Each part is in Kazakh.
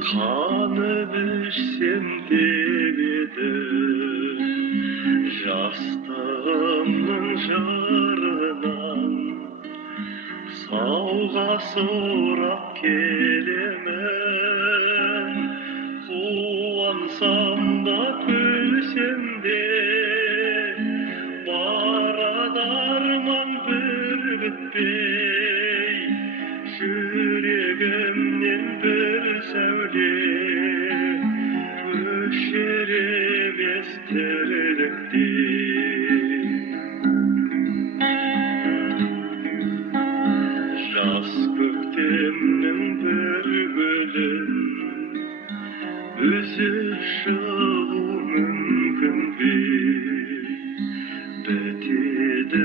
Kanıp içsem debedi Jastığımın jarынан Sauga sorap kelemen Kuvansam da gülsem de Baradarman bir bitpey Yüreğimden bir sevdi Öşerim esterilekti Жас көктемнің бір гүлін Үзіп шығу мүмкін бе Бітеді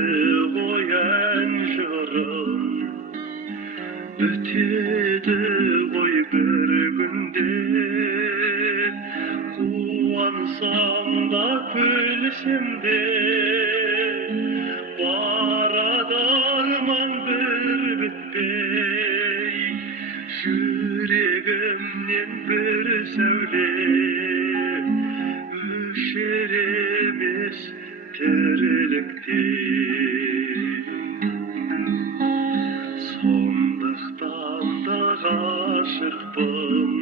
ғой ән жырым Бітеді ғой бір күнде Қуансам да күлсем де Barada arman bir bitpey Yüreğimden bir sevdi Öşeremez terilikti Sonduktan da aşıkpın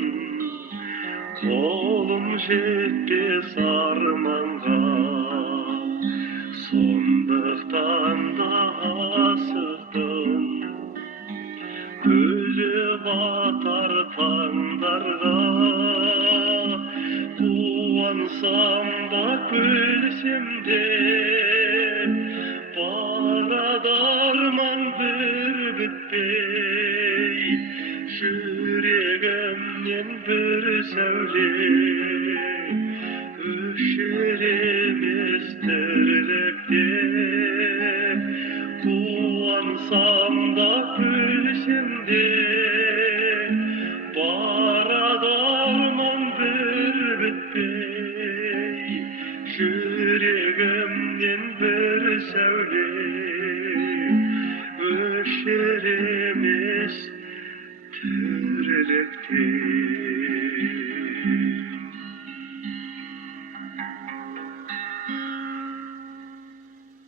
Kolum жетпес арманға Сондықтан да асықтым Күліп атар таңдарға Қуансам да күлсем де Барады арман бір бітпей Жүрегімнен бір сәуле Өшеремес тірлікте Қуансам да күлсем де Барады арман бір бітпей Жүрегімнен бір сәуле Өшеремес тірлікте